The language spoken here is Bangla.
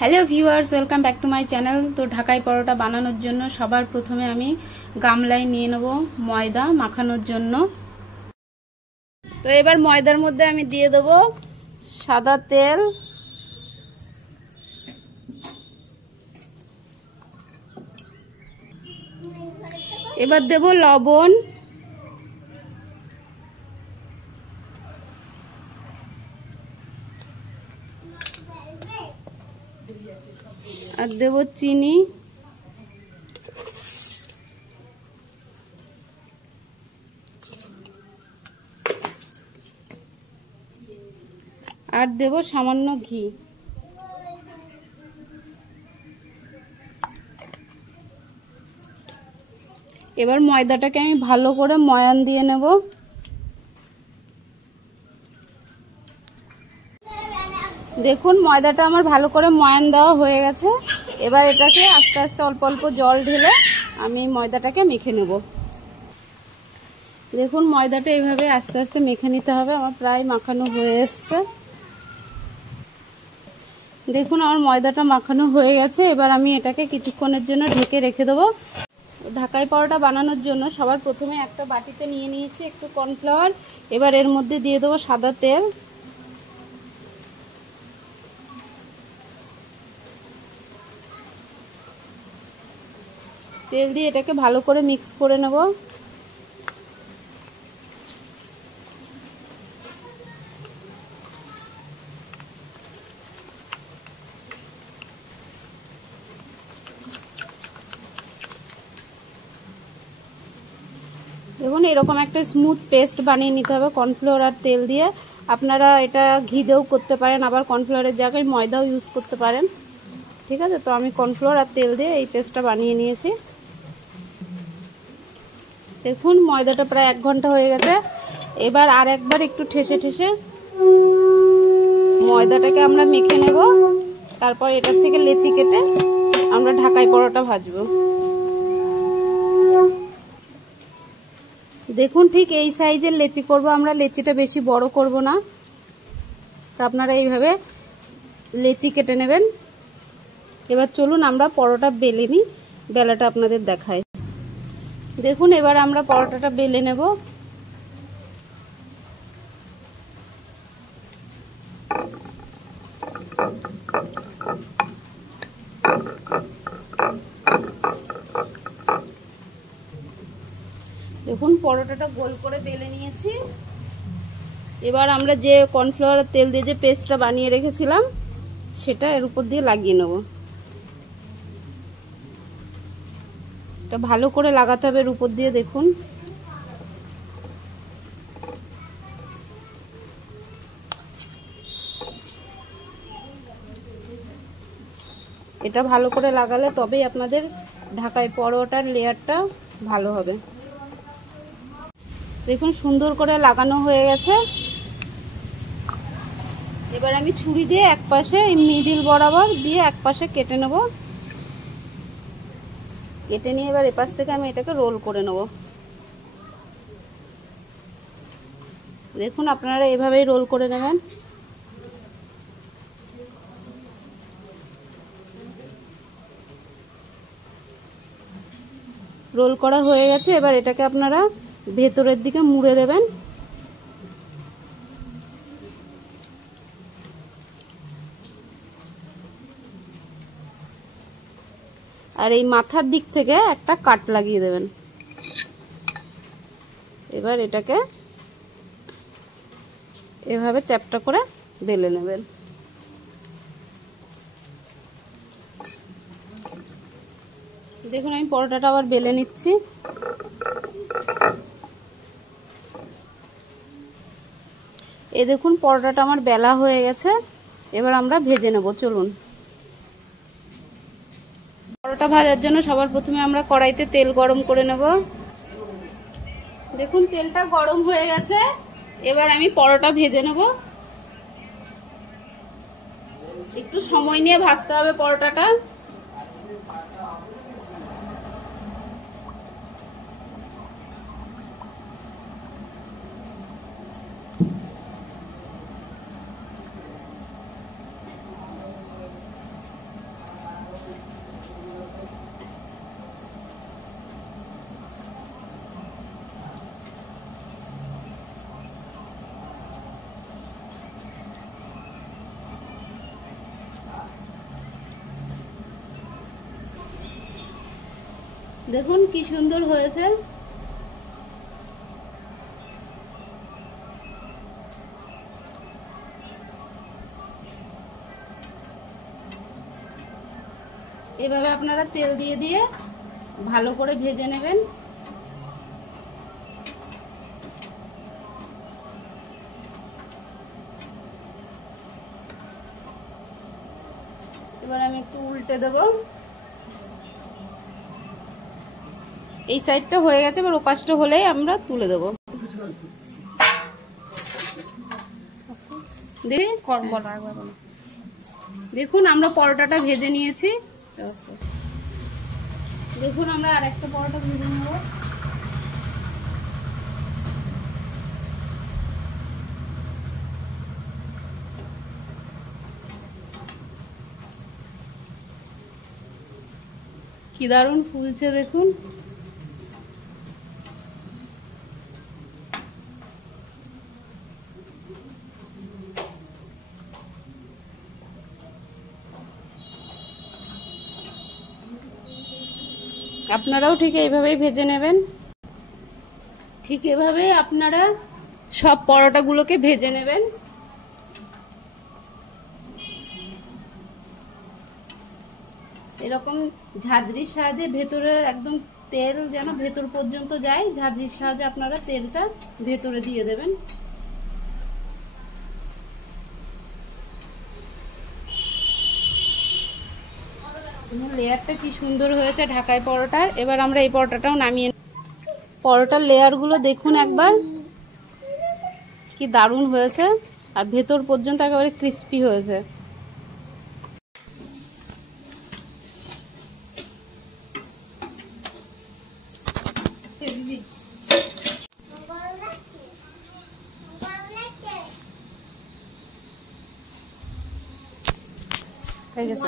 Hello viewers, welcome back to my channel. তো ঢাকাই পরোটা বানানোর জন্য সবার প্রথমে আমি গামলায় নিয়ে নেব ময়দা মাখানোর জন্য। তো এবার ময়দার মধ্যে আমি দিয়ে দেব সাদা তেল, এবার দেব লবণ, আর দেব চিনি, আর দেব সামান্য ঘি। এবার ময়দাটাকে আমি ভালো করে ময়ান দিয়ে নেব। দেখুন ময়দাটা আমার ভালো করে ময়ান দেওয়া হয়ে গেছে। এবার এটাকে আস্তে আস্তে অল্প অল্প জল ঢেলে আমি ময়দাটাকে মেখে নেব। দেখুন ময়দাটা এইভাবে আস্তে আস্তে মেখে নিতে হবে। আমার প্রায় মাখানো হয়ে এসছে। দেখুন আমার ময়দাটা মাখানো হয়ে গেছে। এবার আমি এটাকে কিছুক্ষণের জন্য ঢেকে রেখে দেবো। ঢাকাই পরোটা বানানোর জন্য সবার প্রথমে একটা বাটিতে নিয়ে নিয়েছি একটু কর্নফ্লাওয়ার। এবার এর মধ্যে দিয়ে দেবো সাদা তেল, তেল দিয়ে এটাকে ভালো করে মিক্স করে নেব। দেখুন এরকম একটা স্মুথ পেস্ট বানিয়ে নিতে হবে কর্নফ্লাওয়ার আর তেল দিয়ে। আপনারা এটা ঘি দিয়েও করতে পারেন, আবার কর্নফ্লাওয়ারের জায়গায় ময়দাও ইউজ করতে পারেন। ঠিক আছে, তো আমি কর্নফ্লাওয়ার আর তেল দিয়ে এই পেস্টটা বানিয়ে নিয়েছি। দেখুন ময়দাটা প্রায় 1 ঘন্টা হয়ে গেছে। এবার আর একবার একটু ঠেসে ঠেসে ময়দাটাকে আমরা মেখে নেব। তারপর এটার থেকে লেচি কেটে আমরা ঢাকাই পরোটা ভাজবো। দেখুন ঠিক এই সাইজের লেচি করব আমরা, লেচিটা বেশি বড় করব না। তো আপনারা এইভাবে লেচি কেটে নেবেন। এবার চলুন আমরা পরোটা বেলে নিই, বেলাটা আপনাদের দেখাই। দেখুন এবার আমরা পরোটাটা বেলে নেব। দেখুন পরোটাটা গোল করে বেলে নিয়েছি। এবার আমরা যে কর্নফ্লাওয়ার আর তেল দিয়ে যে পেস্টটা বানিয়ে রেখেছিলাম সেটা এর উপর দিয়ে লাগিয়ে নেব। এটা ভালো করে লাগাতে হবে এর উপর দিয়ে। দেখুন এটা ভালো করে লাগালে তবেই আপনাদের ঢাকাই পরোটার লেয়ারটা ভালো হবে। দেখুন সুন্দর করে লাগানো হয়ে গেছে। এবার আমি ছুরি দিয়ে এক পাশে মিডিল বরাবর দিয়ে এক পাশে কেটে নেব। কেটে নিয়ে এবার এপাশ থেকে আমি এটাকে রোল করে নেব। দেখুন আপনারা এভাবেই রোল করে নেবেন। রোল করা হয়ে গেছে। এবার এটাকে আপনারা ভেতরের দিকে মুড়ে দেবেন। আর এই মাথার দিক থেকে একটা কাট লাগিয়ে দেবেন। এবার এটাকে এভাবে চ্যাপটা করে বেলে নেবেন। দেখুন আমি পরোটাটা আবার বেলে নিচ্ছি। এই দেখুন পরোটাটা আমার বেলা হয়ে গেছে। এবার আমরা ভেজে নেব। চলুন পরোটা ভাজার জন্য সবার প্রথমে আমরা কড়াইতে তেল গরম করে নেব। দেখুন তেলটা গরম হয়ে গেছে। এবার আমি পরোটা ভেজে নেব। একটু সময় নিয়ে ভাজতে হবে পরোটাটা। দেখুন কি সুন্দর হয়েছে। এভাবে আপনারা তেল দিয়ে দিয়ে ভালো করে ভেজে নেবেন। এবার আমি একটু উল্টে দেব। এই সাইডটা হয়ে গেছে, এবার ওপাশটা হলেই আমরা তুলে দেব। দেখুন আমরা পরোটাটা ভেজে নিয়েছি। দেখুন আমরা আরেকটা পরোটা ভেজে নেব। কি দারুণ ফুলছে দেখুন। আপনারাও ঠিক এইভাবেই ভেজে নেবেন। ঠিক এভাবেই আপনারা সব পরোটাগুলোকে ভেজে নেবেন। এরকম ঝাঁঝরির সাহায্যে ভেতরে একদম তেল যেন ভেতর পর্যন্ত যায়, ঝাঁঝরির সাহায্যে আপনারা তেলটা ভেতরে দিয়ে দেবেন। লেয়ারটা কি সুন্দর হয়েছে ঢাকাই পরোটার। এবার আমরা এই পরোটাটাও নামিয়ে, পরোটার লেয়ারগুলো দেখুন একবার কি দারুণ হয়েছে, আর ভেতর পর্যন্ত একেবারে ক্রিস্পি হয়েছে। হয়ে গেছে।